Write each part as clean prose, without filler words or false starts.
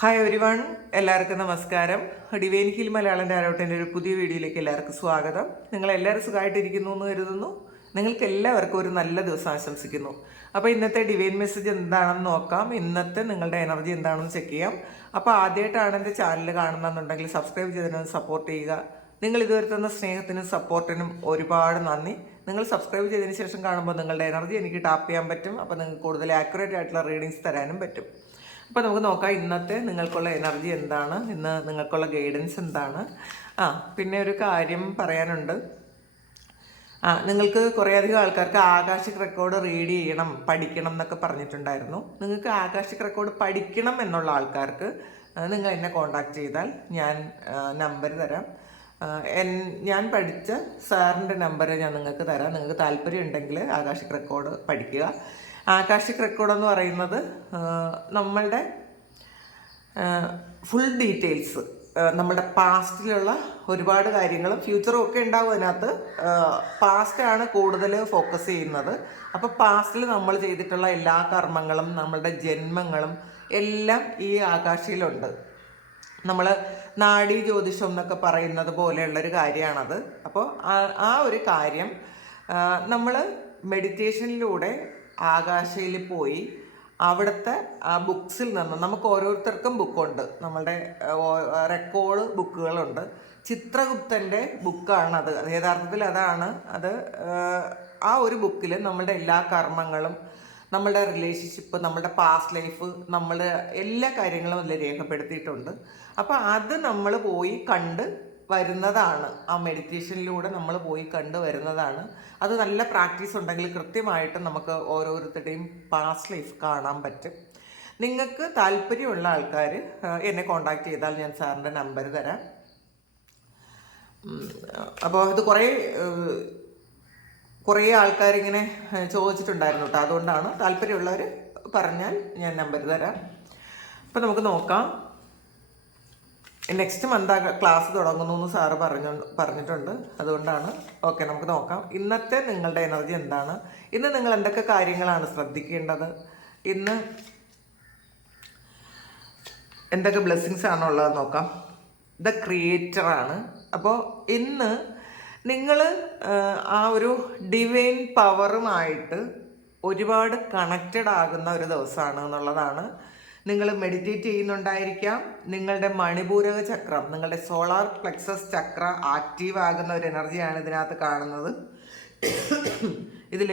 Hi every one, എല്ലാവർക്കും നമസ്കാരം. Divine hill Malayalam ടാരോട്ടിൻ്റെ ഒരു പുതിയ വീഡിയോയിലേക്ക് എല്ലാവർക്കും സ്വാഗതം. നിങ്ങളെല്ലാവരും സുഖമായിട്ടിരിക്കുന്നു എന്ന് കരുതുന്നു. നിങ്ങൾക്ക് എല്ലാവർക്കും ഒരു നല്ല ദിവസം ആശംസിക്കുന്നു. അപ്പോൾ ഇന്നത്തെ ഡിവൈൻ മെസ്സേജ് എന്താണെന്ന് നോക്കാം. ഇന്നത്തെ നിങ്ങളുടെ എനർജി എന്താണെന്ന് ചെക്ക് ചെയ്യാം. അപ്പോൾ ആദ്യമായിട്ടാണ് എൻ്റെ ചാനൽ കാണുന്നതെന്നുണ്ടെങ്കിൽ സബ്സ്ക്രൈബ് ചെയ്തതിനൊന്ന് സപ്പോർട്ട് ചെയ്യുക. നിങ്ങൾ ഇതുവരെ തന്ന സ്നേഹത്തിനും സപ്പോർട്ടിനും ഒരുപാട് നന്ദി. നിങ്ങൾ സബ്സ്ക്രൈബ് ചെയ്തതിന് ശേഷം കാണുമ്പോൾ നിങ്ങളുടെ എനർജി എനിക്ക് ടാപ്പ് ചെയ്യാൻ പറ്റും. അപ്പോൾ നിങ്ങൾക്ക് കൂടുതൽ ആക്യുറേറ്റ് ആയിട്ടുള്ള റീഡിങ്സ് തരാനും പറ്റും. അപ്പോൾ നമുക്ക് നോക്കാം ഇന്നത്തെ നിങ്ങൾക്കുള്ള എനർജി എന്താണ്, ഇന്ന് നിങ്ങൾക്കുള്ള ഗൈഡൻസ് എന്താണ്. പിന്നെ ഒരു കാര്യം പറയാനുണ്ട്. നിങ്ങൾക്ക് കുറേയധികം ആൾക്കാർക്ക് ആകാശിക് റെക്കോർഡ് റീഡ് ചെയ്യണം, പഠിക്കണം എന്നൊക്കെ പറഞ്ഞിട്ടുണ്ടായിരുന്നു. നിങ്ങൾക്ക് ആകാശിക് റെക്കോർഡ് പഠിക്കണം എന്നുള്ള ആൾക്കാർക്ക് നിങ്ങൾ എന്നെ കോൺടാക്ട് ചെയ്താൽ ഞാൻ നമ്പർ തരാം. ഞാൻ പഠിച്ച സാറിൻ്റെ നമ്പർ ഞാൻ നിങ്ങൾക്ക് തരാം. നിങ്ങൾക്ക് താല്പര്യം ഉണ്ടെങ്കിൽ ആകാശിക് റെക്കോർഡ് പഠിക്കുക. ആകാശിക് റെക്കോർഡ് എന്ന് പറയുന്നത് നമ്മളുടെ ഫുൾ ഡീറ്റെയിൽസ്, നമ്മുടെ പാസ്റ്റിലുള്ള ഒരുപാട് കാര്യങ്ങളും ഫ്യൂച്ചറും ഒക്കെ ഉണ്ടാവും. അതിനകത്ത് പാസ്റ്റാണ് കൂടുതൽ ഫോക്കസ് ചെയ്യുന്നത്. അപ്പോൾ പാസ്റ്റിൽ നമ്മൾ ചെയ്തിട്ടുള്ള എല്ലാ കർമ്മങ്ങളും നമ്മളുടെ ജന്മങ്ങളും എല്ലാം ഈ ആകാശയിലുണ്ട്. നമ്മൾ നാഡീ ജ്യോതിഷം എന്നൊക്കെ പറയുന്നത് പോലെയുള്ളൊരു കാര്യമാണത്. അപ്പോൾ ആ ഒരു കാര്യം നമ്മൾ മെഡിറ്റേഷനിലൂടെ ആകാശയിൽ പോയി അവിടുത്തെ ആ ബുക്സിൽ നിന്ന് നമുക്ക് ഓരോരുത്തർക്കും ബുക്കുണ്ട്, നമ്മളുടെ റെക്കോർഡ് ബുക്കുകളുണ്ട്. ചിത്രഗുപ്തൻ്റെ ബുക്കാണത്. യഥാർത്ഥത്തിൽ അതാണ് അത്. ആ ഒരു ബുക്കിൽ നമ്മളുടെ എല്ലാ കർമ്മങ്ങളും, നമ്മളുടെ റിലേഷൻഷിപ്പ്, നമ്മളുടെ പാസ്റ്റ് ലൈഫ്, നമ്മളുടെ എല്ലാ കാര്യങ്ങളും അതിൽ രേഖപ്പെടുത്തിയിട്ടുണ്ട്. അപ്പോൾ അത് നമ്മൾ പോയി കണ്ട് വരുന്നതാണ്. ആ മെഡിറ്റേഷനിലൂടെ നമ്മൾ പോയി കണ്ടു വരുന്നതാണ്. അത് നല്ല പ്രാക്ടീസ് ഉണ്ടെങ്കിൽ കൃത്യമായിട്ട് നമുക്ക് ഓരോരുത്തരുടെയും പാസ്റ്റ് ലൈഫ് കാണാൻ പറ്റും. നിങ്ങൾക്ക് താല്പര്യമുള്ള ആൾക്കാർ എന്നെ കോൺടാക്ട് ചെയ്താൽ ഞാൻ സാറിൻ്റെ നമ്പർ തരാം. അപ്പോൾ ഇത് കുറേ ആൾക്കാരിങ്ങനെ ചോദിച്ചിട്ടുണ്ടായിരുന്നു കേട്ടോ. അതുകൊണ്ടാണ്, താല്പര്യമുള്ളവർ പറഞ്ഞാൽ ഞാൻ നമ്പർ തരാം. അപ്പോൾ നമുക്ക് നോക്കാം. നെക്സ്റ്റ് മന്ത് ക്ലാസ് തുടങ്ങുന്നു എന്ന് സാറ് പറഞ്ഞിട്ടുണ്ട്. അതുകൊണ്ടാണ്. ഓക്കെ, നമുക്ക് നോക്കാം ഇന്നത്തെ നിങ്ങളുടെ എനർജി എന്താണ്. ഇന്ന് നിങ്ങൾ എന്തൊക്കെ കാര്യങ്ങളാണ് ശ്രദ്ധിക്കേണ്ടത്, ഇന്ന് എന്തൊക്കെ ബ്ലെസ്സിങ്സ് ആണുള്ളത് നോക്കാം. ദ ക്രിയേറ്ററാണ്. അപ്പോൾ ഇന്ന് നിങ്ങൾ ആ ഒരു ഡിവൈൻ പവറുമായിട്ട് ഒരുപാട് കണക്റ്റഡ് ആകുന്ന ഒരു ദിവസമാണ് എന്നുള്ളതാണ്. നിങ്ങൾ മെഡിറ്റേറ്റ് ചെയ്യുന്നുണ്ടായിരിക്കാം. നിങ്ങളുടെ മണിപൂരക ചക്രം, നിങ്ങളുടെ സോളാർ പ്ലെക്സസ് ചക്ര ആക്റ്റീവ് ആകുന്ന ഒരു എനർജിയാണ് ഇതിനകത്ത് കാണുന്നത്. ഇതിൽ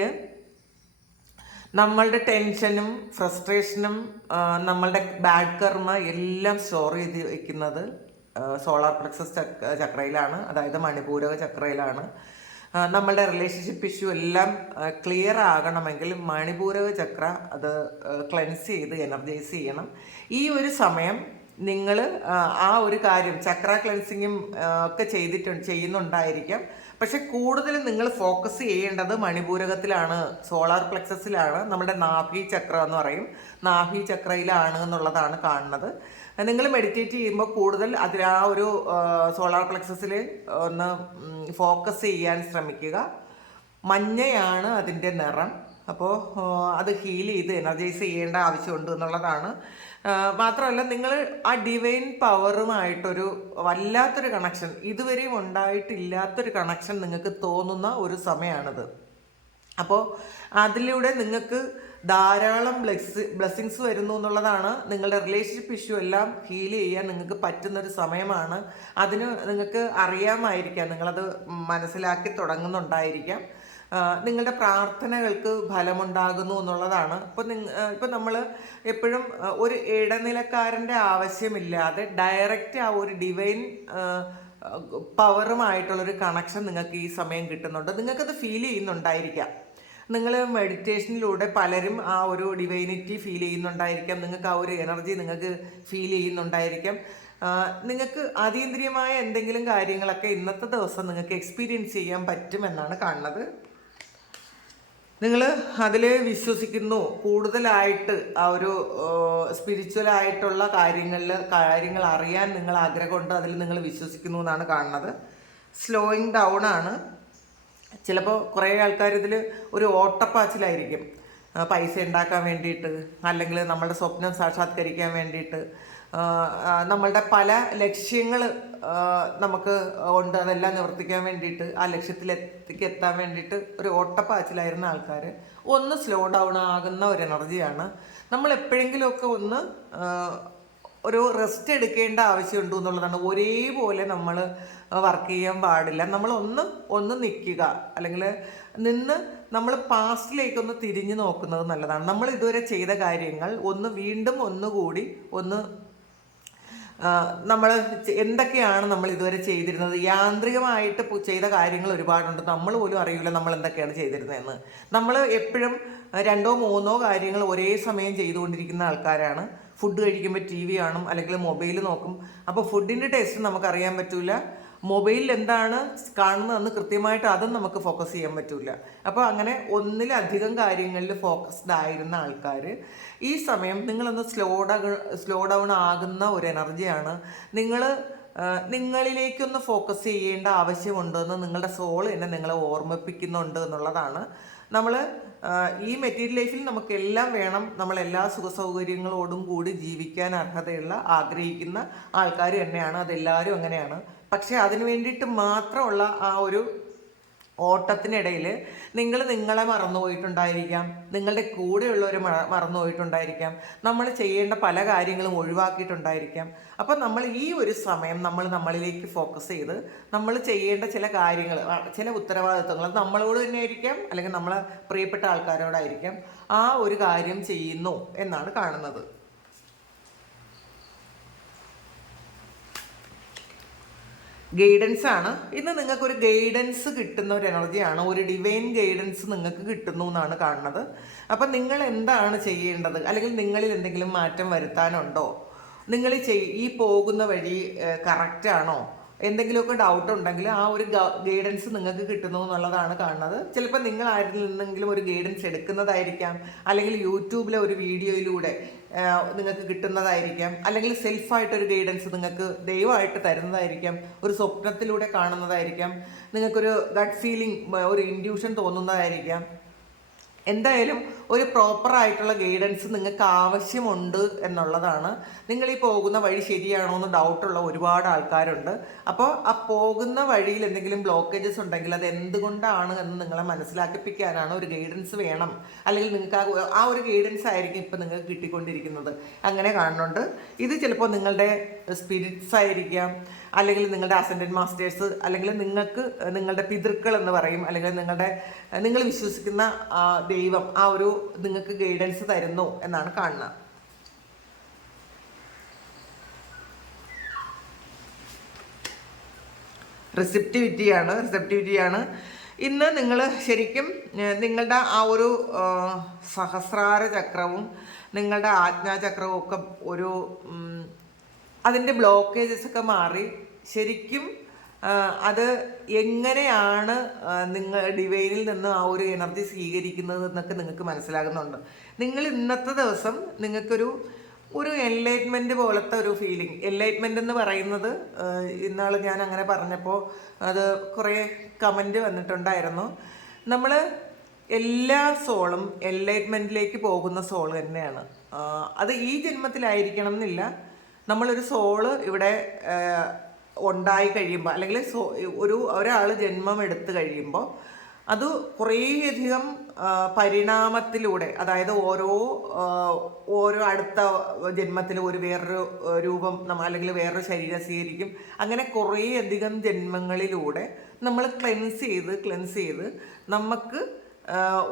നമ്മളുടെ ടെൻഷനും ഫ്രസ്ട്രേഷനും നമ്മളുടെ ബാഡ് കർമ്മ എല്ലാം സ്റ്റോർ ചെയ്ത് വയ്ക്കുന്നത് സോളാർ പ്ലെക്സസ് ചക്രയിലാണ്, അതായത് മണിപൂരക ചക്രയിലാണ്. നമ്മളുടെ റിലേഷൻഷിപ്പ് ഇഷ്യൂ എല്ലാം ക്ലിയർ ആകണമെങ്കിൽ മണിപൂരക ചക്ര അത് ക്ലെൻസ് ചെയ്ത് എനർജൈസ് ചെയ്യണം. ഈ ഒരു സമയം നിങ്ങൾ ആ ഒരു കാര്യം ചക്ര ക്ലെൻസിങ്ങും ഒക്കെ ചെയ്യുന്നുണ്ടായിരിക്കാം. പക്ഷെ കൂടുതലും നിങ്ങൾ ഫോക്കസ് ചെയ്യേണ്ടത് മണിപൂരകത്തിലാണ്, സോളാർ പ്ലെക്സസിലാണ്, നമ്മുടെ നാഭി ചക്ര എന്ന് പറയും, നാഭി ചക്രയിലാണ് എന്നുള്ളതാണ് കാണുന്നത്. നിങ്ങൾ മെഡിറ്റേറ്റ് ചെയ്യുമ്പോൾ കൂടുതൽ അതിൽ ആ ഒരു സോളാർ പ്ലെക്സസിൽ ഒന്ന് ഫോക്കസ് ചെയ്യാൻ ശ്രമിക്കുക. മഞ്ഞയാണ് അതിൻ്റെ നിറം. അപ്പോൾ അത് ഹീൽ ചെയ്ത് എനർജൈസ് ചെയ്യേണ്ട ആവശ്യമുണ്ട് എന്നുള്ളതാണ്. മാത്രമല്ല, നിങ്ങൾ ആ ഡിവൈൻ പവറുമായിട്ടൊരു വല്ലാത്തൊരു കണക്ഷൻ, ഇതുവരെയും ഉണ്ടായിട്ടില്ലാത്തൊരു കണക്ഷൻ നിങ്ങൾക്ക് തോന്നുന്ന ഒരു സമയമാണിത്. അപ്പോൾ അതിലൂടെ നിങ്ങൾക്ക് ധാരാളം ബ്ലെസ്സിങ്സ് വരുന്നു എന്നുള്ളതാണ്. നിങ്ങളുടെ റിലേഷൻഷിപ്പ് ഇഷ്യൂ എല്ലാം ഹീൽ ചെയ്യാൻ നിങ്ങൾക്ക് പറ്റുന്നൊരു സമയമാണ്. അതിന് നിങ്ങൾക്ക് അറിയാമായിരിക്കാം, നിങ്ങളത് മനസ്സിലാക്കി തുടങ്ങുന്നുണ്ടായിരിക്കാം. നിങ്ങളുടെ പ്രാർത്ഥനകൾക്ക് ഫലമുണ്ടാകുന്നു എന്നുള്ളതാണ്. ഇപ്പം നമ്മൾ എപ്പോഴും ഒരു ഇടനിലക്കാരൻ്റെ ആവശ്യമില്ലാതെ ഡയറക്റ്റ് ആ ഒരു ഡിവൈൻ പവറുമായിട്ടുള്ളൊരു കണക്ഷൻ നിങ്ങൾക്ക് ഈ സമയം കിട്ടുന്നുണ്ട്. നിങ്ങൾക്കത് ഫീൽ ചെയ്യുന്നുണ്ടായിരിക്കാം. നിങ്ങൾ മെഡിറ്റേഷനിലൂടെ പലരും ആ ഒരു ഡിവൈനിറ്റി ഫീൽ ചെയ്യുന്നുണ്ടായിരിക്കാം. നിങ്ങൾക്ക് ആ ഒരു എനർജി നിങ്ങൾക്ക് ഫീൽ ചെയ്യുന്നുണ്ടായിരിക്കാം. നിങ്ങൾക്ക് അതീന്ദ്രിയമായ എന്തെങ്കിലും കാര്യങ്ങളൊക്കെ ഇന്നത്തെ ദിവസം നിങ്ങൾക്ക് എക്സ്പീരിയൻസ് ചെയ്യാൻ പറ്റുമെന്നാണ് കാണുന്നത്. നിങ്ങൾ അതിൽ വിശ്വസിക്കുന്നു. കൂടുതലായിട്ട് ആ ഒരു സ്പിരിച്വലായിട്ടുള്ള കാര്യങ്ങൾ അറിയാൻ നിങ്ങൾ ആഗ്രഹമുണ്ട്. അതിൽ നിങ്ങൾ വിശ്വസിക്കുന്നു എന്നാണ് കാണുന്നത്. സ്ലോയിങ് ഡൗൺ ആണ്. ചിലപ്പോൾ കുറേ ആൾക്കാർ ഇതിൽ ഒരു ഓട്ടപ്പാച്ചിലായിരിക്കും. പൈസ ഉണ്ടാക്കാൻ വേണ്ടിയിട്ട്, അല്ലെങ്കിൽ നമ്മളുടെ സ്വപ്നം സാക്ഷാത്കരിക്കാൻ വേണ്ടിയിട്ട്, നമ്മളുടെ പല ലക്ഷ്യങ്ങൾ നമുക്ക് ഉണ്ട്, അതെല്ലാം നിവർത്തിക്കാൻ വേണ്ടിയിട്ട്, ആ എത്താൻ വേണ്ടിയിട്ട് ഒരു ഓട്ടപ്പാച്ചിലായിരുന്ന ആൾക്കാർ ഒന്ന് സ്ലോ ഡൗൺ ആകുന്ന ഒരു എനർജിയാണ്. നമ്മൾ എപ്പോഴെങ്കിലുമൊക്കെ ഒന്ന് ഒരു റെസ്റ്റ് എടുക്കേണ്ട ആവശ്യമുണ്ട് എന്നുള്ളതാണ്. ഒരേപോലെ നമ്മൾ വർക്ക് ചെയ്യാൻ പാടില്ല. നമ്മൾ ഒന്ന് നിൽക്കുക, അല്ലെങ്കിൽ നിന്ന് നമ്മൾ പാസ്റ്റിലേക്കൊന്ന് തിരിഞ്ഞു നോക്കുന്നത് നല്ലതാണ്. നമ്മൾ ഇതുവരെ ചെയ്ത കാര്യങ്ങൾ വീണ്ടും ഒന്നുകൂടി നമ്മൾ എന്തൊക്കെയാണ് നമ്മൾ ഇതുവരെ ചെയ്തിരുന്നത്. യാന്ത്രികമായിട്ട് ചെയ്ത കാര്യങ്ങൾ ഒരുപാടുണ്ട്, നമ്മൾ പോലും അറിയില്ല നമ്മൾ എന്തൊക്കെയാണ് ചെയ്തിരുന്നതെന്ന്. നമ്മൾ എപ്പോഴും 2 or 3 കാര്യങ്ങൾ ഒരേ സമയം ചെയ്തുകൊണ്ടിരിക്കുന്ന ആൾക്കാരാണ്. ഫുഡ് കഴിക്കുമ്പോൾ TV കാണും, അല്ലെങ്കിൽ മൊബൈൽ നോക്കും. അപ്പോൾ ഫുഡിൻ്റെ ടേസ്റ്റ് നമുക്കറിയാൻ പറ്റില്ല, മൊബൈലിൽ എന്താണ് കാണുന്നതെന്ന് കൃത്യമായിട്ട് അതും നമുക്ക് ഫോക്കസ് ചെയ്യാൻ പറ്റില്ല. അപ്പോൾ അങ്ങനെ ഒന്നിലധികം കാര്യങ്ങളിൽ ഫോക്കസ്ഡ് ആയിരുന്ന ആൾക്കാർ ഈ സമയം നിങ്ങളൊന്ന് സ്ലോ ഡൗൺ ആകുന്ന ഒരു എനർജിയാണ്. നിങ്ങളിലേക്കൊന്ന് ഫോക്കസ് ചെയ്യേണ്ട ആവശ്യമുണ്ടെന്ന് നിങ്ങളുടെ സോൾ തന്നെ നിങ്ങളെ ഓർമ്മിപ്പിക്കുന്നുണ്ട് എന്നുള്ളതാണ്. നമ്മൾ ഈ മെറ്റീരിയൽ ലൈഫിൽ നമുക്കെല്ലാം വേണം, നമ്മളെല്ലാ സുഖസൗകര്യങ്ങളോടും കൂടി ജീവിക്കാൻ അർഹതയുള്ള ആഗ്രഹിക്കുന്ന ആൾക്കാർ തന്നെയാണ്, അതെല്ലാവരും അങ്ങനെയാണ്. പക്ഷെ അതിന് വേണ്ടിയിട്ട് മാത്രമുള്ള ആ ഒരു ഓട്ടത്തിനിടയിൽ നിങ്ങളെ മറന്നുപോയിട്ടുണ്ടായിരിക്കാം, നിങ്ങളുടെ കൂടെയുള്ളവർ മറന്നുപോയിട്ടുണ്ടായിരിക്കാം, നമ്മൾ ചെയ്യേണ്ട പല കാര്യങ്ങളും ഒഴിവാക്കിയിട്ടുണ്ടായിരിക്കാം. അപ്പം നമ്മൾ ഈ ഒരു സമയം നമ്മളിലേക്ക് ഫോക്കസ് ചെയ്ത് നമ്മൾ ചെയ്യേണ്ട ചില കാര്യങ്ങൾ, ചില ഉത്തരവാദിത്വങ്ങൾ നമ്മളോട് തന്നെ ആയിരിക്കാം, അല്ലെങ്കിൽ നമ്മളെ പ്രിയപ്പെട്ട ആൾക്കാരോടായിരിക്കാം, ആ ഒരു കാര്യം ചെയ്യുന്നു എന്നാണ് കാണുന്നത്. ഗൈഡൻസ് ആണ് ഇന്ന്. നിങ്ങൾക്കൊരു ഗൈഡൻസ് കിട്ടുന്ന ഒരു എനർജിയാണ്, ഒരു ഡിവൈൻ ഗൈഡൻസ് നിങ്ങൾക്ക് കിട്ടുന്നു എന്നാണ് കാണുന്നത്. അപ്പം നിങ്ങൾ എന്താണ് ചെയ്യേണ്ടത്, അല്ലെങ്കിൽ നിങ്ങളിൽ എന്തെങ്കിലും മാറ്റം വരുത്താനുണ്ടോ, നിങ്ങൾ ഈ പോകുന്ന വഴി കറക്റ്റാണോ, എന്തെങ്കിലുമൊക്കെ ഡൗട്ട് ഉണ്ടെങ്കിൽ ആ ഒരു ഗൈഡൻസ് നിങ്ങൾക്ക് കിട്ടുന്നു എന്നുള്ളതാണ് കാണുന്നത്. ചിലപ്പോൾ നിങ്ങൾ ആരിൽ നിന്നെങ്കിലും ഒരു ഗൈഡൻസ് എടുക്കുന്നതായിരിക്കാം, അല്ലെങ്കിൽ യൂട്യൂബിലെ ഒരു വീഡിയോയിലൂടെ നിങ്ങൾക്ക് കിട്ടുന്നതായിരിക്കാം, അല്ലെങ്കിൽ സെൽഫായിട്ടൊരു ഗൈഡൻസ് നിങ്ങൾക്ക് ദൈവമായിട്ട് തരുന്നതായിരിക്കാം, ഒരു സ്വപ്നത്തിലൂടെ കാണുന്നതായിരിക്കാം, നിങ്ങൾക്കൊരു ഗട്ട് ഫീലിംഗ്, ഒരു ഇൻഡ്യൂഷൻ തോന്നുന്നതായിരിക്കാം. എന്തായാലും ഒരു പ്രോപ്പറായിട്ടുള്ള ഗൈഡൻസ് നിങ്ങൾക്ക് ആവശ്യമുണ്ട് എന്നുള്ളതാണ്. നിങ്ങൾ ഈ പോകുന്ന വഴി ശരിയാണോ എന്ന് ഡൗട്ടുള്ള ഒരുപാട് ആൾക്കാരുണ്ട്. അപ്പോൾ ആ പോകുന്ന വഴിയിൽ എന്തെങ്കിലും ബ്ലോക്കേജസ് ഉണ്ടെങ്കിൽ അത് എന്തുകൊണ്ടാണ് എന്ന് നിങ്ങളെ മനസ്സിലാക്കിപ്പിക്കാനാണ് ഒരു ഗൈഡൻസ് വേണം, അല്ലെങ്കിൽ നിങ്ങൾക്ക് ആ ഒരു ഗൈഡൻസ് ആയിരിക്കും ഇപ്പം നിങ്ങൾക്ക് കിട്ടിക്കൊണ്ടിരിക്കുന്നത്. അങ്ങനെ കാണുന്നുണ്ട്. ഇത് ചിലപ്പോൾ നിങ്ങളുടെ സ്പിരിറ്റ്സ് ആയിരിക്കാം, അല്ലെങ്കിൽ നിങ്ങളുടെ അസെൻഡന്റ് മാസ്റ്റേഴ്സ്, അല്ലെങ്കിൽ നിങ്ങളുടെ പിതൃക്കൾ എന്ന് പറയും, അല്ലെങ്കിൽ നിങ്ങൾ വിശ്വസിക്കുന്ന ദൈവം ആ ഒരു നിങ്ങൾക്ക് ഗൈഡൻസ് തരുന്നു എന്നാണ് കാണുന്നത്. റിസെപ്റ്റിവിറ്റിയാണ് ഇന്ന്. നിങ്ങൾ ശരിക്കും നിങ്ങളുടെ ആ ഒരു സഹസ്രാര ചക്രവും നിങ്ങളുടെ ആജ്ഞാചക്രവും ഒക്കെ ഒരു അതിൻ്റെ ബ്ലോക്കേജസ് ഒക്കെ മാറി ശരിക്കും അത് എങ്ങനെയാണ് നിങ്ങൾ ഡിവൈനിൽ നിന്ന് ആ ഒരു എനർജി സ്വീകരിക്കുന്നത് എന്നൊക്കെ നിങ്ങൾക്ക് മനസ്സിലാകുന്നുണ്ട്. നിങ്ങൾ ഇന്നത്തെ ദിവസം നിങ്ങൾക്കൊരു എൻലൈറ്റ്മെൻറ്റ് പോലത്തെ ഒരു ഫീലിംഗ്. എൻലൈറ്റ്മെൻറ്റ് എന്ന് പറയുന്നത് ഇന്നാൾ ഞാൻ അങ്ങനെ പറഞ്ഞപ്പോൾ അത് കുറേ കമൻറ്റ് വന്നിട്ടുണ്ടായിരുന്നു. നമ്മൾ എല്ലാ സോളും എൻലൈറ്റ്മെൻറ്റിലേക്ക് പോകുന്ന സോൾ തന്നെയാണ്. അത് ഈ ജന്മത്തിലായിരിക്കണം എന്നില്ല. നമ്മളൊരു സോള് ഇവിടെ ഉണ്ടായി കഴിയുമ്പോൾ, അല്ലെങ്കിൽ ഒരാൾ ജന്മം എടുത്തു കഴിയുമ്പോൾ അത് കുറേയധികം പരിണാമത്തിലൂടെ, അതായത് ഓരോ അടുത്ത ജന്മത്തിൽ വേറൊരു രൂപം അല്ലെങ്കിൽ വേറൊരു ശരീരം സ്വീകരിക്കും. അങ്ങനെ കുറേയധികം ജന്മങ്ങളിലൂടെ നമ്മൾ ക്ലെൻസ് ചെയ്ത് നമുക്ക്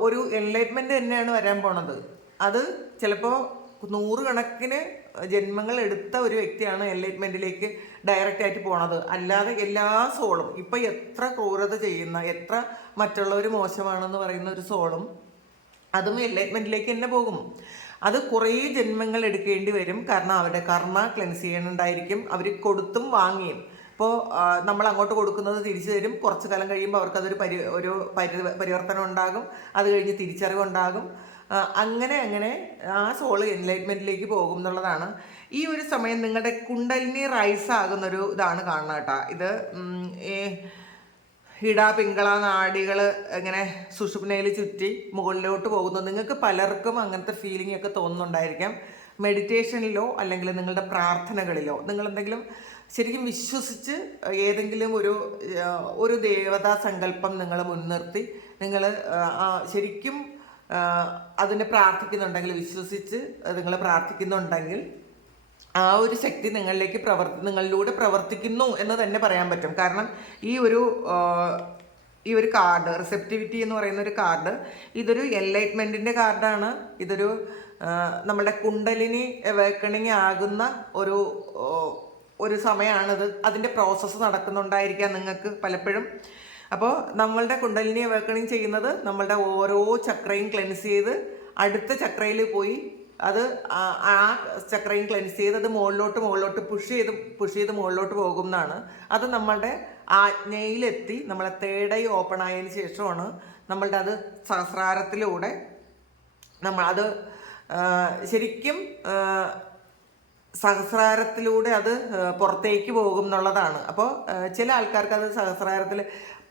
ഒരു എൻലൈറ്റ്മെൻറ്റ് തന്നെയാണ് വരാൻ പോണത്. അത് ചിലപ്പോൾ 100 കണക്കിന് ജന്മങ്ങൾ എടുത്ത ഒരു വ്യക്തിയാണ് എൻലൈറ്റ്മെൻറ്റിലേക്ക് ഡയറക്റ്റ് ആയിട്ട് പോണത്. അല്ലാതെ എല്ലാ സോളും ഇപ്പം എത്ര ക്രൂരത ചെയ്യുന്ന, എത്ര മറ്റുള്ളവർ മോശമാണെന്ന് പറയുന്ന ഒരു സോളും അതും എൻലൈറ്റ്മെൻറ്റിലേക്ക് തന്നെ പോകും. അത് കുറേ ജന്മങ്ങൾ എടുക്കേണ്ടി വരും. കാരണം അവരുടെ കർമ്മ ക്ലെൻസ് ചെയ്യാനുണ്ടായിരിക്കും. അവർ കൊടുത്തും വാങ്ങിയും. ഇപ്പോൾ നമ്മൾ അങ്ങോട്ട് കൊടുക്കുന്നത് തിരിച്ചു തരും. കുറച്ച് കാലം കഴിയുമ്പോൾ അവർക്കതൊരു പരിവർത്തനം ഉണ്ടാകും. അത് കഴിഞ്ഞ് തിരിച്ചറിവുണ്ടാകും. അങ്ങനെ ആ സോള് എൻലൈറ്റ്മെൻറ്റിലേക്ക് പോകും എന്നുള്ളതാണ്. ഈ ഒരു സമയം നിങ്ങളുടെ കുണ്ടലിനി റൈസ് ആകുന്നൊരു ഇതാണ് കാണുന്നത് കേട്ടോ. ഇത് പിങ്കള നാഡികൾ ഇങ്ങനെ സുഷുപ്നയിൽ ചുറ്റി മുകളിലോട്ട് പോകുന്നു. നിങ്ങൾക്ക് പലർക്കും അങ്ങനത്തെ ഫീലിംഗ് ഒക്കെ തോന്നുന്നുണ്ടായിരിക്കാം. മെഡിറ്റേഷനിലോ അല്ലെങ്കിൽ നിങ്ങളുടെ പ്രാർത്ഥനകളിലോ നിങ്ങൾ എന്തെങ്കിലും ശരിക്കും വിശ്വസിച്ച് ഏതെങ്കിലും ഒരു ദേവതാ സങ്കല്പം നിങ്ങൾ മുൻനിർത്തി നിങ്ങൾ ശരിക്കും അതിനെ പ്രാർത്ഥിക്കുന്നുണ്ടെങ്കിൽ, വിശ്വസിച്ച് നിങ്ങൾ പ്രാർത്ഥിക്കുന്നുണ്ടെങ്കിൽ ആ ഒരു ശക്തി നിങ്ങളിലൂടെ പ്രവർത്തിക്കുന്നു എന്ന് തന്നെ പറയാൻ പറ്റും. കാരണം ഈ ഒരു കാർഡ്, റിസെപ്റ്റിവിറ്റി എന്ന് പറയുന്ന ഒരു കാർഡ്, ഇതൊരു എൻലൈറ്റ്മെൻറ്റിൻ്റെ കാർഡാണ്. ഇതൊരു നമ്മുടെ കുണ്ടലിനി അവേക്കണിങ് ആകുന്ന ഒരു സമയമാണിത്. അതിൻ്റെ പ്രോസസ്സ് നടക്കുന്നുണ്ടായിരിക്കാം നിങ്ങൾക്ക് പലപ്പോഴും. അപ്പോൾ നമ്മളുടെ കുണ്ടലിനി അവേക്കണിങ് ചെയ്യുന്നത് നമ്മളുടെ ഓരോ ചക്രയും ക്ലെൻസ് ചെയ്ത് അടുത്ത ചക്രയിൽ പോയി അത് ആ ചക്രയും ക്ലെൻസ് ചെയ്ത് അത് മുകളിലോട്ട് പുഷ് ചെയ്ത് മുകളിലോട്ട് പോകുന്നതാണ്. അത് നമ്മളുടെ ആജ്ഞയിലെത്തി നമ്മളെ തേർഡ് ഐ ഓപ്പൺ ആയതിനു ശേഷമാണ് നമ്മളുടെ അത് സഹസ്രാരത്തിലൂടെ അത് ശരിക്കും സഹസ്രാരത്തിലൂടെ അത് പുറത്തേക്ക് പോകും എന്നുള്ളതാണ്. അപ്പോൾ ചില ആൾക്കാർക്ക് അത്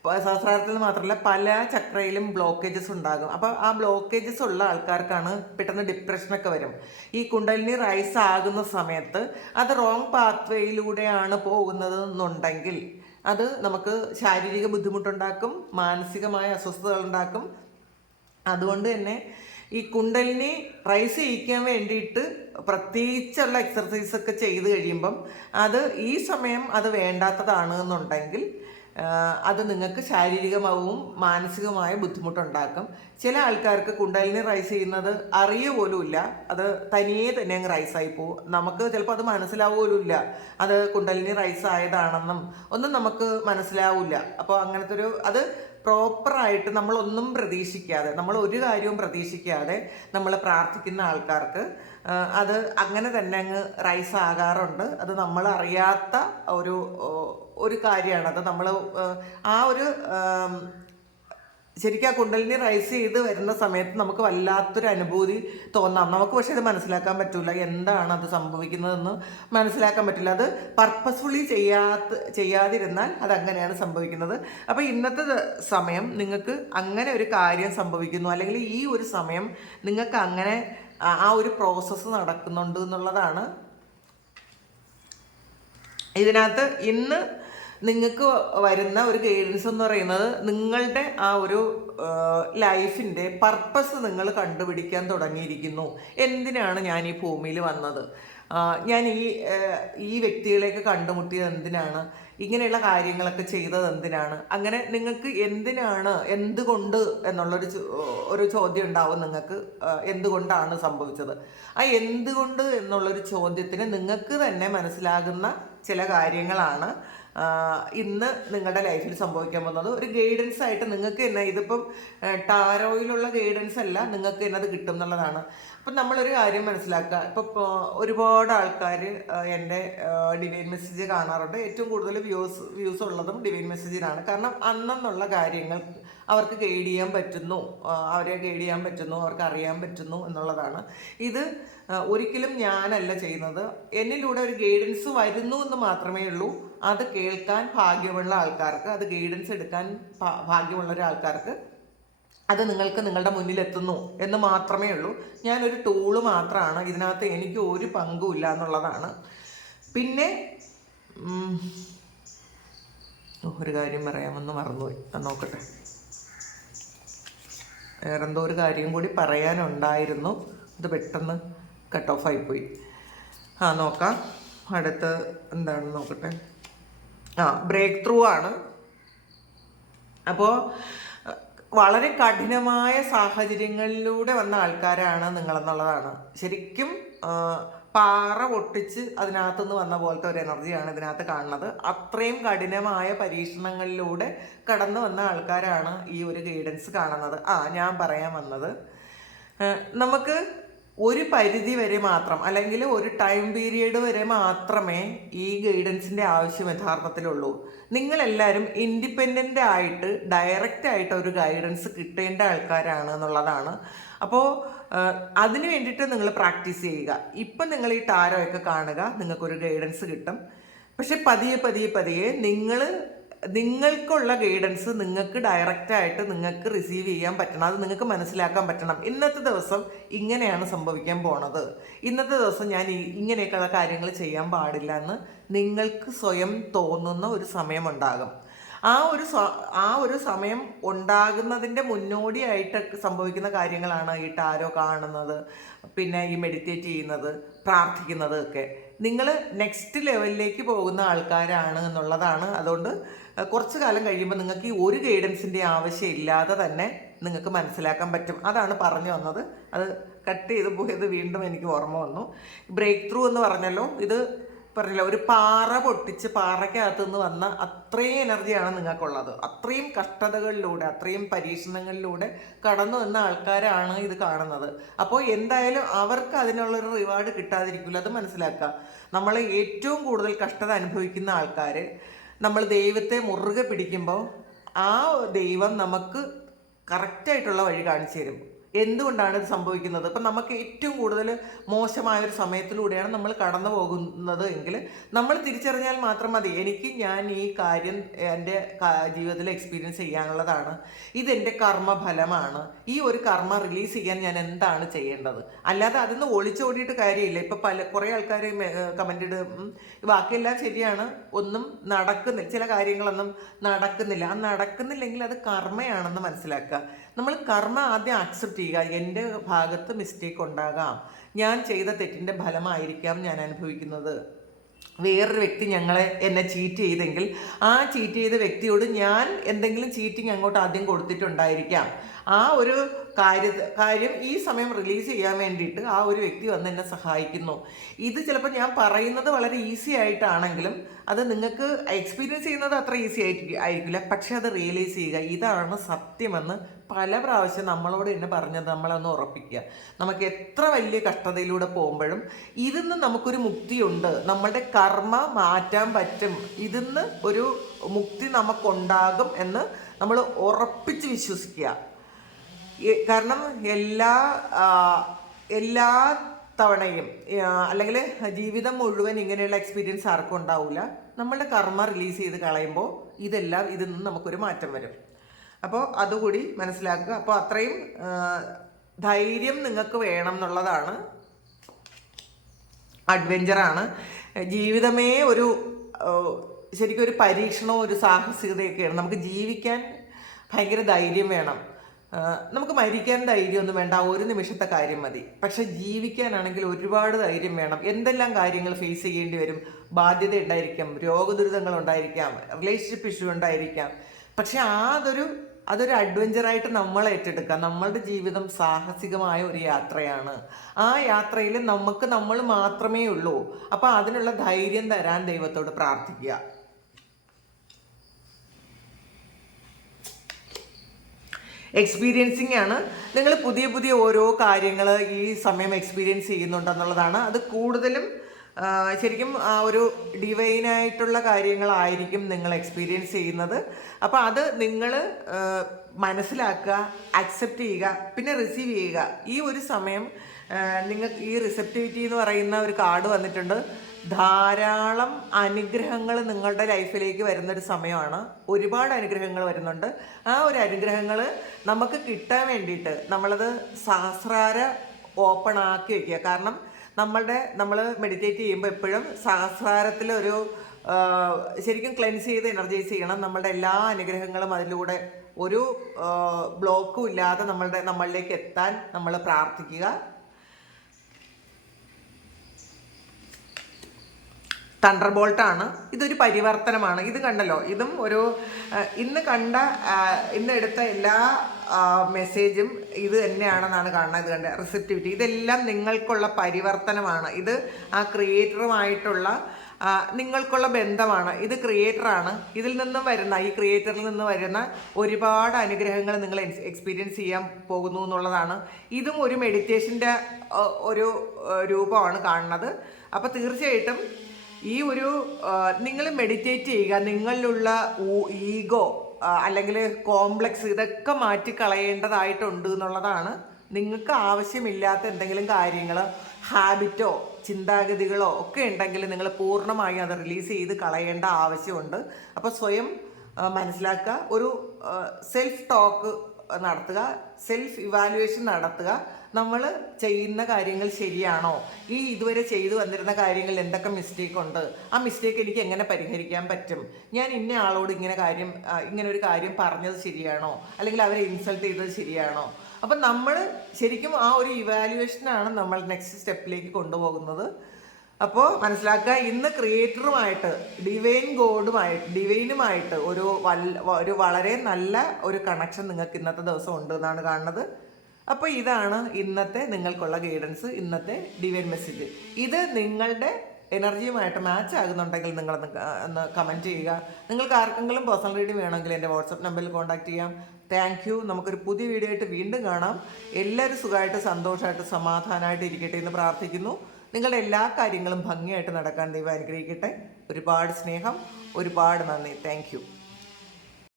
സഹസ്രാരത്തിൽ മാത്രമല്ല പല ചക്രയിലും ബ്ലോക്കേജസ് ഉണ്ടാകും. അപ്പോൾ ആ ബ്ലോക്കേജസ് ഉള്ള ആൾക്കാർക്കാണ് പെട്ടെന്ന് ഡിപ്രഷനൊക്കെ വരും. ഈ കുണ്ടലിനി റൈസ് ആകുന്ന സമയത്ത് അത് റോങ് പാത്വേയിലൂടെയാണ് പോകുന്നത് എന്നുണ്ടെങ്കിൽ അത് നമുക്ക് ശാരീരിക ബുദ്ധിമുട്ടുണ്ടാക്കും, മാനസികമായ അസ്വസ്ഥതകൾ ഉണ്ടാക്കും. അതുകൊണ്ട് തന്നെ ഈ കുണ്ടലിനി റൈസ് ചെയ്യിക്കാൻ വേണ്ടിയിട്ട് പ്രത്യേകിച്ചുള്ള എക്സർസൈസ് ഒക്കെ ചെയ്ത് കഴിയുമ്പം ഈ സമയം അത് വേണ്ടാത്തതാണ് എന്നുണ്ടെങ്കിൽ അത് നിങ്ങൾക്ക് ശാരീരികമാവും മാനസികമായ ബുദ്ധിമുട്ടുണ്ടാക്കും. ചില ആൾക്കാർക്ക് കുണ്ടലിനി റൈസ് ചെയ്യുന്നത് അറിയുക പോലുമില്ല, അത് തനിയെ തന്നെ അങ്ങ് റൈസായി പോകും. നമുക്ക് ചിലപ്പോൾ അത് മനസ്സിലാവുകയില്ല, അത് കുണ്ടലിനി റൈസ് ആയതാണെന്നും ഒന്നും നമുക്ക് മനസ്സിലാവില്ല. അപ്പോൾ അങ്ങനത്തെ അത് പ്രോപ്പറായിട്ട് നമ്മളൊന്നും പ്രതീക്ഷിക്കാതെ, നമ്മൾ ഒരു കാര്യവും പ്രതീക്ഷിക്കാതെ നമ്മൾ പ്രാർത്ഥിക്കുന്ന ആൾക്കാർക്ക് അത് അങ്ങനെ തന്നെ അങ്ങ് റൈസ് ആകാറുണ്ട്. അത് നമ്മൾ അറിയാത്ത ഒരു കാര്യമാണ്. അത് നമ്മൾ ശരിക്കും ആ കുണ്ടലിനി റൈസ് ചെയ്ത് വരുന്ന സമയത്ത് നമുക്ക് വല്ലാത്തൊരു അനുഭൂതി തോന്നാം നമുക്ക്. പക്ഷെ ഇത് മനസ്സിലാക്കാൻ പറ്റില്ല, എന്താണ് അത് സംഭവിക്കുന്നതെന്ന് മനസ്സിലാക്കാൻ പറ്റില്ല. അത് പർപ്പസ്ഫുള്ളി ചെയ്യാതിരുന്നാൽ അതങ്ങനെയാണ് സംഭവിക്കുന്നത്. അപ്പോൾ ഇന്നത്തെ സമയം നിങ്ങൾക്ക് അങ്ങനെ ഒരു കാര്യം സംഭവിക്കുന്നു, അല്ലെങ്കിൽ ഈ ഒരു സമയം നിങ്ങൾക്ക് അങ്ങനെ ആ ഒരു പ്രോസസ്സ് നടക്കുന്നുണ്ട് എന്നുള്ളതാണ് ഇതിനകത്ത് ഇന്ന് നിങ്ങൾക്ക് വരുന്ന ഒരു ഗൈഡൻസ് എന്ന് പറയുന്നത്. നിങ്ങളുടെ ആ ഒരു ലൈഫിൻ്റെ പർപ്പസ് നിങ്ങൾ കണ്ടുപിടിക്കാൻ തുടങ്ങിയിരിക്കുന്നു. എന്തിനാണ് ഞാൻ ഈ ഭൂമിയിൽ വന്നത്, ഞാൻ ഈ വ്യക്തികളെയൊക്കെ കണ്ടുമുട്ടിയത് എന്തിനാണ്, ഇങ്ങനെയുള്ള കാര്യങ്ങളൊക്കെ ചെയ്തത് എന്തിനാണ്, അങ്ങനെ നിങ്ങൾക്ക് എന്തുകൊണ്ട് എന്നുള്ളൊരു ചോദ്യം ഉണ്ടാവും നിങ്ങൾക്ക്. എന്തുകൊണ്ടാണ് സംഭവിച്ചത്? ആ എന്തുകൊണ്ട് എന്നുള്ളൊരു ചോദ്യത്തിന് നിങ്ങൾക്ക് തന്നെ മനസ്സിലാകുന്ന ചില കാര്യങ്ങളാണ് ഇന്ന് നിങ്ങളുടെ ലൈഫിൽ സംഭവിക്കാൻ പോകുന്നത്. ഒരു ഗൈഡൻസ് ആയിട്ട് നിങ്ങൾക്ക് തന്നെ, ഇതിപ്പം ടാരോയിലുള്ള ഗൈഡൻസ് അല്ല, നിങ്ങൾക്ക് തന്നെ അത് കിട്ടും എന്നുള്ളതാണ്. അപ്പം നമ്മളൊരു കാര്യം മനസ്സിലാക്കുക. ഇപ്പം ഒരുപാട് ആൾക്കാർ എൻ്റെ ഡിവൈൻ മെസ്സേജ് കാണാറുണ്ട്. ഏറ്റവും കൂടുതൽ വ്യൂസ് ഉള്ളതും ഡിവൈൻ മെസ്സേജിനാണ്. കാരണം അന്നുള്ള കാര്യങ്ങൾ അവർക്ക് ഗൈഡ് ചെയ്യാൻ പറ്റുന്നു, അവർക്ക് അറിയാൻ പറ്റുന്നു എന്നുള്ളതാണ്. ഇത് ഒരിക്കലും ഞാനല്ല ചെയ്യുന്നത്. എന്നിലൂടെ ഒരു ഗൈഡൻസ് വരുന്നു എന്ന് മാത്രമേ ഉള്ളൂ. അത് കേൾക്കാൻ ഭാഗ്യമുള്ള ആൾക്കാർക്ക്, അത് ഗൈഡൻസ് എടുക്കാൻ ഭാഗ്യമുള്ള ഒരാൾക്കാർക്ക് അത് നിങ്ങളുടെ മുന്നിലെത്തുന്നു എന്ന് മാത്രമേ ഉള്ളൂ. ഞാനൊരു ടൂള് മാത്രമാണ്, ഇതിനകത്ത് എനിക്ക് ഒരു പങ്കുമില്ല എന്നുള്ളതാണ്. പിന്നെ ഒരു കാര്യം പറയാമെന്ന് മറന്നുപോയി, നോക്കട്ടെ. വേറെന്തോ ഒരു കാര്യം കൂടി പറയാനുണ്ടായിരുന്നു, അത് പെട്ടെന്ന് കട്ട് ഓഫ് ആയിപ്പോയി. നോക്കാം അടുത്ത് എന്താണെന്ന് നോക്കട്ടെ. ബ്രേക്ക് ത്രൂ ആണ്. അപ്പോൾ വളരെ കഠിനമായ സാഹചര്യങ്ങളിലൂടെ വന്ന ആൾക്കാരാണ് നിങ്ങളെന്നുള്ളതാണ്. ശരിക്കും പാറ പൊട്ടിച്ച് അതിനകത്തുനിന്ന് വന്ന പോലത്തെ ഒരു എനർജിയാണ് ഇതിനകത്ത് കാണുന്നത്. അത്രയും കഠിനമായ പരീക്ഷണങ്ങളിലൂടെ കടന്നു വന്ന ആൾക്കാരാണ് ഈ ഒരു ഗൈഡൻസ് കാണുന്നത്. ഞാൻ പറയാൻ വന്നത്, നമുക്ക് ഒരു പരിധി വരെ മാത്രം, അല്ലെങ്കിൽ ഒരു ടൈം പീരിയഡ് വരെ മാത്രമേ ഈ ഗൈഡൻസിൻ്റെ ആവശ്യം യഥാർത്ഥത്തിലുള്ളൂ. നിങ്ങളെല്ലാവരും ഇൻഡിപെൻഡൻ്റ് ആയിട്ട് ഡയറക്റ്റ് ആയിട്ട് ഒരു ഗൈഡൻസ് കിട്ടേണ്ട ആൾക്കാരാണ് എന്നുള്ളതാണ്. അപ്പോൾ അതിന് വേണ്ടിയിട്ട് നിങ്ങൾ പ്രാക്ടീസ് ചെയ്യുക. ഇപ്പം നിങ്ങൾ ഈ ടാരോ ഒക്കെ കാണുക, നിങ്ങൾക്കൊരു ഗൈഡൻസ് കിട്ടും. പക്ഷെ പതിയെ നിങ്ങൾ നിങ്ങൾക്കുള്ള ഗൈഡൻസ് നിങ്ങൾക്ക് ഡയറക്റ്റായിട്ട് നിങ്ങൾക്ക് റിസീവ് ചെയ്യാൻ പറ്റണം, അത് നിങ്ങൾക്ക് മനസ്സിലാക്കാൻ പറ്റണം. ഇന്നത്തെ ദിവസം ഇങ്ങനെയാണ് സംഭവിക്കാൻ പോണത്, ഇന്നത്തെ ദിവസം ഞാൻ ഇങ്ങനെയൊക്കെയുള്ള കാര്യങ്ങൾ ചെയ്യാൻ പാടില്ല എന്ന് നിങ്ങൾക്ക് സ്വയം തോന്നുന്ന ഒരു സമയമുണ്ടാകും. ആ ഒരു സമയം ഉണ്ടാകുന്നതിൻ്റെ മുന്നോടിയായിട്ട് സംഭവിക്കുന്ന കാര്യങ്ങളാണ് ഈ ടാരോ കാണുന്നത്, പിന്നെ ഈ മെഡിറ്റേറ്റ് ചെയ്യുന്നത്, പ്രാർത്ഥിക്കുന്നത് ഒക്കെ. നിങ്ങൾ നെക്സ്റ്റ് ലെവലിലേക്ക് പോകുന്ന ആൾക്കാരാണ് എന്നുള്ളതാണ്. അതുകൊണ്ട് കുറച്ച് കാലം കഴിയുമ്പോൾ നിങ്ങൾക്ക് ഈ ഒരു ഗൈഡൻസിൻ്റെ ആവശ്യമില്ലാതെ തന്നെ നിങ്ങൾക്ക് മനസ്സിലാക്കാൻ പറ്റും. അതാണ് പറഞ്ഞു വന്നത്. അത് കട്ട് ചെയ്ത് പോയത് വീണ്ടും എനിക്ക് ഓർമ്മ വന്നു. ബ്രേക്ക് ത്രൂ എന്ന് പറഞ്ഞല്ലോ, ഇത് പറഞ്ഞില്ല, ഒരു പാറ പൊട്ടിച്ച് പാറയ്ക്കകത്ത് നിന്ന് വന്ന അത്രയും എനർജിയാണ് നിങ്ങൾക്കുള്ളത്. അത്രയും കഷ്ടതകളിലൂടെ, അത്രയും പരീക്ഷണങ്ങളിലൂടെ കടന്നു വന്ന ആൾക്കാരാണ് ഇത് കാണുന്നത്. അപ്പോൾ എന്തായാലും അവർക്ക് അതിനുള്ളൊരു റിവാർഡ് കിട്ടാതിരിക്കില്ല, അത് മനസ്സിലാക്കുക. നമ്മൾ ഏറ്റവും കൂടുതൽ കഷ്ടത അനുഭവിക്കുന്ന ആൾക്കാർ, നമ്മൾ ദൈവത്തെ മുറുകെ പിടിക്കുമ്പോൾ ആ ദൈവം നമുക്ക് കറക്റ്റായിട്ടുള്ള വഴി കാണിച്ചു തരും. എന്തുകൊണ്ടാണ് ഇത് സംഭവിക്കുന്നത്? ഇപ്പം നമുക്ക് ഏറ്റവും കൂടുതൽ മോശമായൊരു സമയത്തിലൂടെയാണ് നമ്മൾ കടന്നു പോകുന്നത് എങ്കിൽ നമ്മൾ തിരിച്ചറിഞ്ഞാൽ മാത്രം മതി. ഞാൻ ഈ കാര്യം എൻ്റെ ജീവിതത്തിൽ എക്സ്പീരിയൻസ് ചെയ്യാനുള്ളതാണ്, ഇതെൻ്റെ കർമ്മഫലമാണ്, ഈ ഒരു കർമ്മ റിലീസ് ചെയ്യാൻ ഞാൻ എന്താണ് ചെയ്യേണ്ടത്. അല്ലാതെ അതിന്ന് ഒളിച്ചോടിയിട്ട് കാര്യമില്ല. ഇപ്പം കുറേ ആൾക്കാർ കമൻ്റ് ഇടും, ബാക്കിയെല്ലാം ശരിയാണ്, ഒന്നും നടക്കുന്നില്ല, ചില കാര്യങ്ങളൊന്നും നടക്കുന്നില്ല. ആ നടക്കുന്നില്ലെങ്കിൽ അത് കർമ്മയാണെന്ന് മനസ്സിലാക്കുക. നമ്മൾ കർമ്മ ആദ്യം അക്സെപ്റ്റ് ചെയ്യുക. എൻ്റെ ഭാഗത്ത് മിസ്റ്റേക്ക് ഉണ്ടാകാം, ഞാൻ ചെയ്ത തെറ്റിൻ്റെ ഫലമായിരിക്കാം ഞാൻ അനുഭവിക്കുന്നത്. വേറൊരു വ്യക്തി എന്നെ ചീറ്റ് ചെയ്തെങ്കിൽ ആ ചീറ്റ് ചെയ്ത വ്യക്തിയോട് ഞാൻ എന്തെങ്കിലും ചീറ്റിങ് അങ്ങോട്ട് ആദ്യം കൊടുത്തിട്ടുണ്ടായിരിക്കാം. ആ ഒരു കാര്യം ഈ സമയം റിലീസ് ചെയ്യാൻ വേണ്ടിയിട്ട് ആ ഒരു വ്യക്തി വന്ന് എന്നെ സഹായിക്കുന്നു. ഇത് ചിലപ്പോൾ ഞാൻ പറയുന്നത് വളരെ ഈസി ആയിട്ടാണെങ്കിലും അത് നിങ്ങൾക്ക് എക്സ്പീരിയൻസ് ചെയ്യുന്നത് അത്ര ഈസി ആയിരിക്കില്ല. പക്ഷെ അത് റിയലൈസ് ചെയ്യുക, ഇതാണ് സത്യമെന്ന് പല പ്രാവശ്യം നമ്മളോട് തന്നെ പറഞ്ഞത് നമ്മളൊന്ന് ഉറപ്പിക്കുക. നമുക്ക് എത്ര വലിയ കഷ്ടതയിലൂടെ പോകുമ്പോഴും ഇതിന്ന് നമുക്കൊരു മുക്തിയുണ്ട്, നമ്മളുടെ കർമ്മ മാറ്റാൻ പറ്റും, ഇതിന്ന് ഒരു മുക്തി നമുക്കുണ്ടാകും എന്ന് നമ്മൾ ഉറപ്പിച്ച് വിശ്വസിക്കുക. കാരണം എല്ലാ തവണയും അല്ലെങ്കിൽ ജീവിതം മുഴുവൻ ഇങ്ങനെയുള്ള എക്സ്പീരിയൻസ് ആർക്കും ഉണ്ടാവില്ല. നമ്മളുടെ കർമ്മ റിലീസ് ചെയ്ത് കളയുമ്പോൾ ഇതിൽ നിന്ന് നമുക്കൊരു മാറ്റം വരും. അപ്പോൾ അതുകൂടി മനസ്സിലാക്കുക. അപ്പോൾ അത്രയും ധൈര്യം നിങ്ങൾക്ക് വേണം എന്നുള്ളതാണ്. അഡ്വെഞ്ചറാണ് ജീവിതമേ. ശരിക്കും ഒരു പരീക്ഷണവും ഒരു സാഹസികതയൊക്കെയാണ്. നമുക്ക് ജീവിക്കാൻ ഭയങ്കര ധൈര്യം വേണം. നമുക്ക് മരിക്കാൻ ധൈര്യമൊന്നും വേണ്ട, ഒരു നിമിഷത്തെ കാര്യം മതി. പക്ഷെ ജീവിക്കാനാണെങ്കിൽ ഒരുപാട് ധൈര്യം വേണം. എന്തെല്ലാം കാര്യങ്ങൾ ഫേസ് ചെയ്യേണ്ടി വരും, ബാധ്യത ഉണ്ടായിരിക്കാം, രോഗദുരിതങ്ങൾ ഉണ്ടായിരിക്കാം, റിലേഷൻഷിപ്പ് ഇഷ്യൂ ഉണ്ടായിരിക്കാം. പക്ഷെ അതൊരു അഡ്വഞ്ചറായിട്ട് നമ്മൾ ഏറ്റെടുക്കുക. നമ്മളുടെ ജീവിതം സാഹസികമായ ഒരു യാത്രയാണ്. ആ യാത്രയിൽ നമ്മൾ മാത്രമേ ഉള്ളൂ. അപ്പോൾ അതിനുള്ള ധൈര്യം തരാൻ ദൈവത്തോട് പ്രാർത്ഥിക്കുക. എക്സ്പീരിയൻസിങ് ആണ്. നിങ്ങൾ പുതിയ ഓരോ കാര്യങ്ങൾ ഈ സമയം എക്സ്പീരിയൻസ് ചെയ്യുന്നുണ്ടെന്നുള്ളതാണ്. അത് കൂടുതലും ശരിക്കും ആ ഒരു ഡിവൈനായിട്ടുള്ള കാര്യങ്ങളായിരിക്കും നിങ്ങൾ എക്സ്പീരിയൻസ് ചെയ്യുന്നത്. അപ്പോൾ അത് നിങ്ങൾ മനസ്സിലാക്കുക, അക്സെപ്റ്റ് ചെയ്യുക, പിന്നെ റിസീവ് ചെയ്യുക. ഈ ഒരു സമയം നിങ്ങൾക്ക് ഈ റിസെപ്റ്റിവിറ്റി എന്ന് പറയുന്ന ഒരു കാർഡ് വന്നിട്ടുണ്ട്. ധാരാളം അനുഗ്രഹങ്ങൾ നിങ്ങളുടെ ലൈഫിലേക്ക് വരുന്നൊരു സമയമാണ്. ഒരുപാട് അനുഗ്രഹങ്ങൾ വരുന്നുണ്ട്. ആ ഒരു അനുഗ്രഹങ്ങൾ നമുക്ക് കിട്ടാൻ വേണ്ടിയിട്ട് നമ്മളത് സഹസ്രാര ഓപ്പൺ ആക്കി വയ്ക്കുക. കാരണം നമ്മൾ മെഡിറ്റേറ്റ് ചെയ്യുമ്പോൾ എപ്പോഴും സഹസ്രാരത്തിലൊരു ശരിക്കും ക്ലെൻസ് ചെയ്ത് എനർജൈസ് ചെയ്യണം. നമ്മളുടെ എല്ലാ അനുഗ്രഹങ്ങളും അതിലൂടെ ഒരു ബ്ലോക്കും ഇല്ലാതെ നമ്മളിലേക്ക് എത്താൻ നമ്മൾ പ്രാർത്ഥിക്കുക. തണ്ടർ ബോൾട്ടാണ്. ഇതൊരു പരിവർത്തനമാണ്. ഇത് കണ്ടല്ലോ, ഇതും ഇന്ന് എടുത്ത എല്ലാ മെസ്സേജും ഇത് തന്നെയാണെന്നാണ് കാണുന്നത്. ഇത് കണ്ട റിസെപ്റ്റിവിറ്റി, ഇതെല്ലാം നിങ്ങൾക്കുള്ള പരിവർത്തനമാണ്. ഇത് ആ ക്രിയേറ്ററുമായിട്ടുള്ള നിങ്ങൾക്കുള്ള ബന്ധമാണ്. ഇത് ക്രിയേറ്ററാണ്. ഈ ക്രിയേറ്ററിൽ നിന്ന് വരുന്ന ഒരുപാട് അനുഗ്രഹങ്ങൾ നിങ്ങൾ എക്സ്പീരിയൻസ് ചെയ്യാൻ പോകുന്നു എന്നുള്ളതാണ്. ഇതും ഒരു മെഡിറ്റേഷൻ്റെ ഒരു രൂപമാണ് കാണുന്നത്. അപ്പോൾ തീർച്ചയായിട്ടും നിങ്ങൾ മെഡിറ്റേറ്റ് ചെയ്യുക. നിങ്ങളിലുള്ള ഈഗോ അല്ലെങ്കിൽ കോംപ്ലക്സ് ഇതൊക്കെ മാറ്റിക്കളയേണ്ടതായിട്ടുണ്ട് എന്നുള്ളതാണ്. നിങ്ങൾക്ക് ആവശ്യമില്ലാത്ത എന്തെങ്കിലും കാര്യങ്ങൾ, ഹാബിറ്റോ ചിന്താഗതികളോ ഒക്കെ ഉണ്ടെങ്കിൽ നിങ്ങൾ പൂർണ്ണമായും അത് റിലീസ് ചെയ്ത് കളയേണ്ട ആവശ്യമുണ്ട്. അപ്പോൾ സ്വയം മനസ്സിലാക്കുക, ഒരു സെൽഫ് ടോക്ക് നടത്തുക, സെൽഫ് ഇവാലുവേഷൻ നടത്തുക. നമ്മൾ ചെയ്യുന്ന കാര്യങ്ങൾ ശരിയാണോ, ഈ ഇതുവരെ ചെയ്തു വന്നിരുന്ന കാര്യങ്ങളിൽ എന്തൊക്കെ മിസ്റ്റേക്ക് ഉണ്ട്, ആ മിസ്റ്റേക്ക് എനിക്ക് എങ്ങനെ പരിഹരിക്കാൻ പറ്റും, ഞാൻ ഇന്ന ആളോട് ഇങ്ങനെ ഒരു കാര്യം പറഞ്ഞത് ശരിയാണോ, അല്ലെങ്കിൽ അവരെ ഇൻസൾട്ട് ചെയ്തത് ശരിയാണോ. അപ്പം നമ്മൾ ശരിക്കും ആ ഒരു ഇവാലുവേഷനാണ് നമ്മൾ നെക്സ്റ്റ് സ്റ്റെപ്പിലേക്ക് കൊണ്ടുപോകുന്നത്. അപ്പോൾ മനസ്സിലാക്കുക, ഇന്ന് ക്രിയേറ്ററുമായിട്ട് ഡിവൈനുമായിട്ട് ഒരു വളരെ നല്ല ഒരു കണക്ഷൻ നിങ്ങൾക്ക് ഇന്നത്തെ ദിവസം ഉണ്ട് എന്നാണ് കാണുന്നത്. അപ്പോൾ ഇതാണ് ഇന്നത്തെ നിങ്ങൾക്കുള്ള ഗൈഡൻസ്, ഇന്നത്തെ ഡിവൈൻ മെസ്സേജ്. ഇത് നിങ്ങളുടെ എനർജിയുമായിട്ട് മാച്ച് ആകുന്നുണ്ടെങ്കിൽ നിങ്ങളൊന്ന് കമൻറ്റ് ചെയ്യുക. നിങ്ങൾക്ക് ആർക്കെങ്കിലും പേഴ്സണൽ റീഡിംഗ് വേണമെങ്കിൽ എൻ്റെ വാട്സപ്പ് നമ്പറിൽ കോൺടാക്ട് ചെയ്യാം. Thank you. നമുക്കൊരു പുതിയ വീഡിയോ ആയിട്ട് വീണ്ടും കാണാം. എല്ലാവരും സുഖമായിട്ട് സന്തോഷമായിട്ട് സമാധാനമായിട്ട് ഇരിക്കട്ടെ എന്ന് പ്രാർത്ഥിക്കുന്നു. നിങ്ങളുടെ എല്ലാ കാര്യങ്ങളും ഭംഗിയായിട്ട് നടക്കാൻ ദൈവം അനുഗ്രഹിക്കട്ടെ. ഒരുപാട് സ്നേഹം, ഒരുപാട് നന്ദി. Thank you.